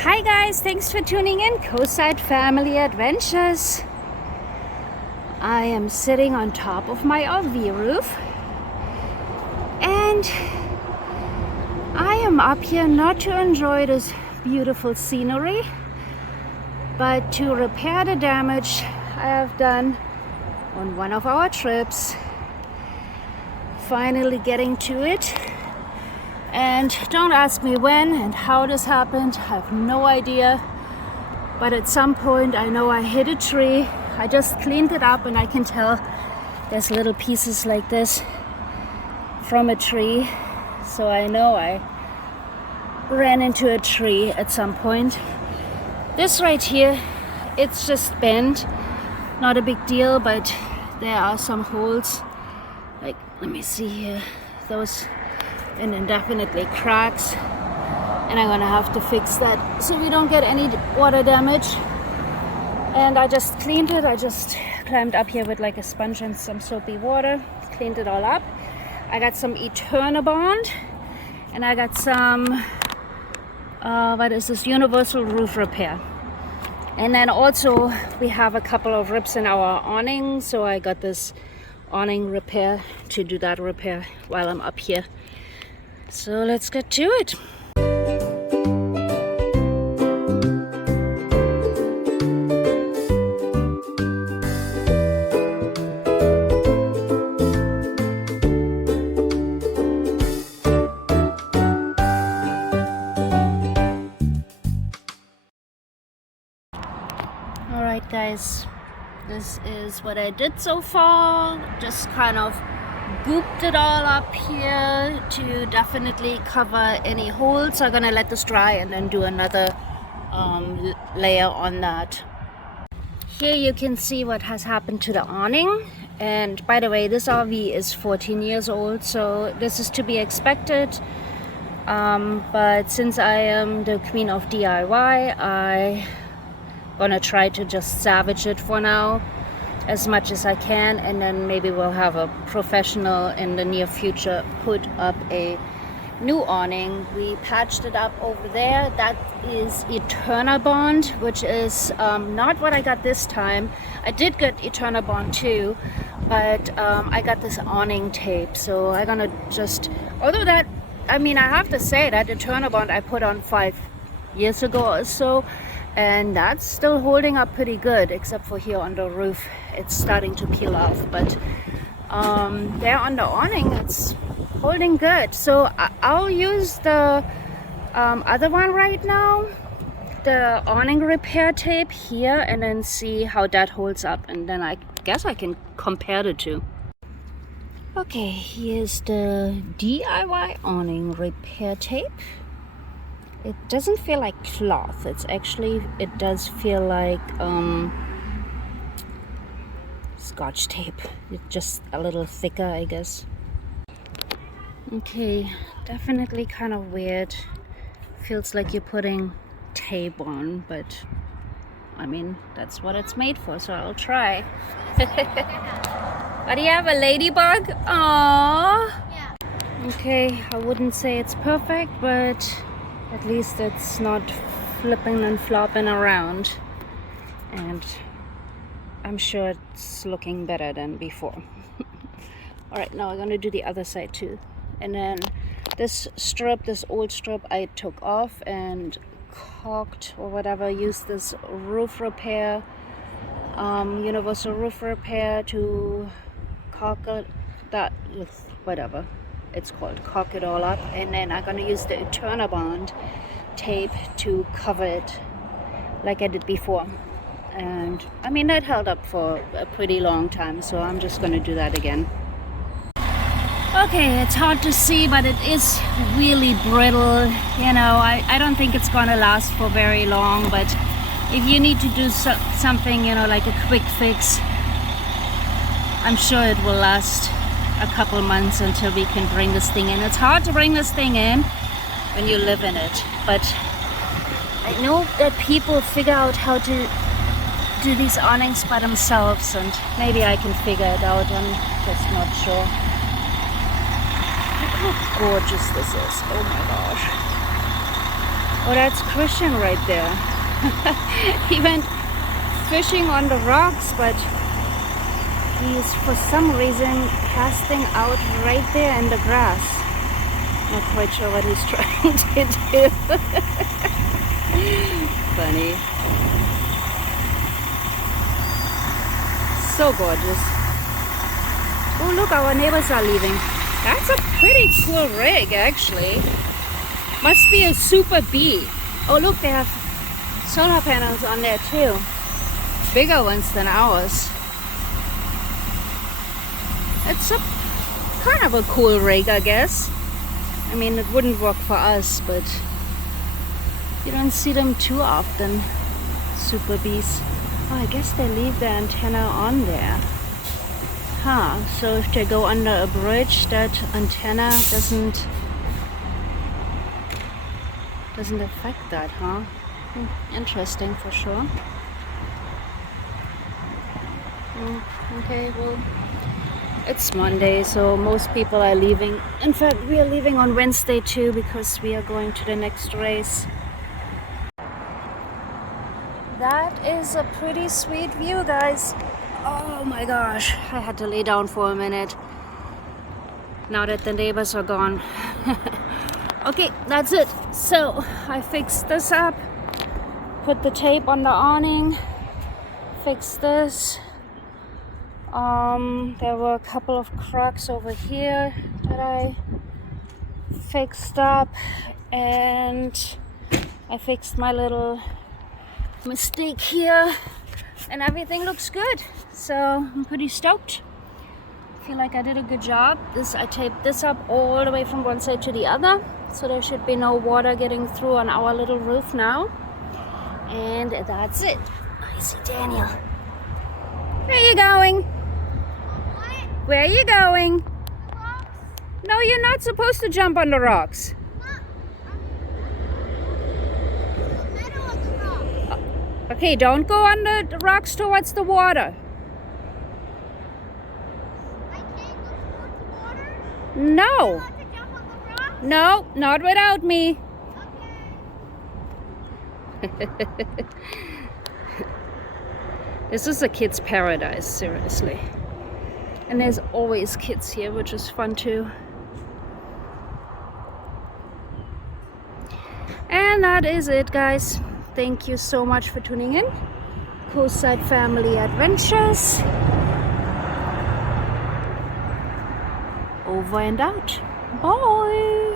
Hi guys, thanks for tuning in, Coastside Family Adventures. I am sitting on top of my RV roof and I am up here not to enjoy this beautiful scenery, but to repair the damage I have done on one of our trips. Finally getting to it. And don't ask me when and how this happened, I have no idea. But at some point I know I hit a tree. I just cleaned it up and I can tell there's little pieces like this from a tree. So I know I ran into a tree at some point. This right here, it's just bent. Not a big deal, but there are some holes. Like, let me see here. Those and indefinitely cracks, and I'm gonna have to fix that so we don't get any water damage. And I just cleaned it. I just climbed up here with like a sponge and some soapy water, cleaned it all up. I got some Eternabond and I got some what is this, universal roof repair. And then also we have a couple of rips in our awning, so I got this awning repair to do that repair while I'm up here. So let's get to it. Alright guys, this is what I did so far. Just kind of gooped it all up here to definitely cover any holes. I'm gonna let this dry and then do another layer on that. Here you can see what has happened to the awning. And by the way, this RV is 14 years old, so this is to be expected. But since I am the queen of DIY, I'm gonna try to just salvage it for now as much as I can, and then maybe we'll have a professional in the near future put up a new awning. We patched it up over there. That is Eternabond, which is not what I got this time. I did get Eternabond too, but I got this awning tape. So I'm gonna just, although that, I mean, I have to say that Eternabond I put on 5 years ago or so, and that's still holding up pretty good, except for here on the roof. It's starting to peel off, but there on the awning, it's holding good. So I'll use the other one right now, the awning repair tape here, and then see how that holds up, and then I guess I can compare the two. Okay, here's the DIY awning repair tape. It doesn't feel like cloth. It's actually, it does feel like Scotch tape. It's just a little thicker, I guess. Okay, definitely kind of weird. Feels like you're putting tape on, but I mean, that's what it's made for, so I'll try. What do you have, a ladybug? Aww. Yeah. Okay, I wouldn't say it's perfect, but at least it's not flipping and flopping around, and I'm sure it's looking better than before. Alright, now I'm going to do the other side too. And then this strip, this old strip, I took off and caulked or whatever, used this roof repair, universal roof repair to caulk that with whatever it's called, caulk it all up, and then I'm gonna use the Eternabond tape to cover it like I did before. And I mean, that held up for a pretty long time, so I'm just gonna do that again. Okay, it's hard to see, but it is really brittle. You know, I don't think it's gonna last for very long, but if you need to do something, you know, like a quick fix, I'm sure it will last a couple months until we can bring this thing in. It's hard to bring this thing in when you live in it, but I know that people figure out how to do these awnings by themselves, and maybe I can figure it out. I'm just not sure. Look how gorgeous this is. Oh my gosh. Oh, that's Christian right there. He went fishing on the rocks, but he's for some reason casting out right there in the grass. Not quite sure what he's trying to do. Funny. So gorgeous. Oh, look, our neighbors are leaving. That's a pretty cool rig, actually. Must be a Super B. Oh, look, they have solar panels on there too. Bigger ones than ours. It's a kind of a cool rig, I guess. I mean, it wouldn't work for us, but you don't see them too often. Super Bs. Oh, I guess they leave the antenna on there. Huh, so if they go under a bridge, that antenna doesn't affect that, huh? Interesting for sure. Okay, well, it's Monday, so most people are leaving. In fact, we are leaving on Wednesday too, because we are going to the next race. That is a pretty sweet view, guys. Oh my gosh, I had to lay down for a minute now that the neighbors are gone. Okay, that's it. So I fixed this up, put the tape on the awning, fixed this. There were a couple of cracks over here that I fixed up, and I fixed my little mistake here, and everything looks good. So I'm pretty stoked. I feel like I did a good job. I taped this up all the way from one side to the other, so there should be no water getting through on our little roof now. And that's it. I see Daniel. Where are you going? What? Where are you going? The rocks? No, you're not supposed to jump on the rocks. The middle of the rock. Okay, don't go on the rocks towards the water. I can't go towards the water? No. I want to jump on the rocks? No, not without me. Okay. This is a kid's paradise, seriously. And there's always kids here, which is fun too. And that is it, guys. Thank you so much for tuning in. Coastside Family Adventures. Over and out. Bye.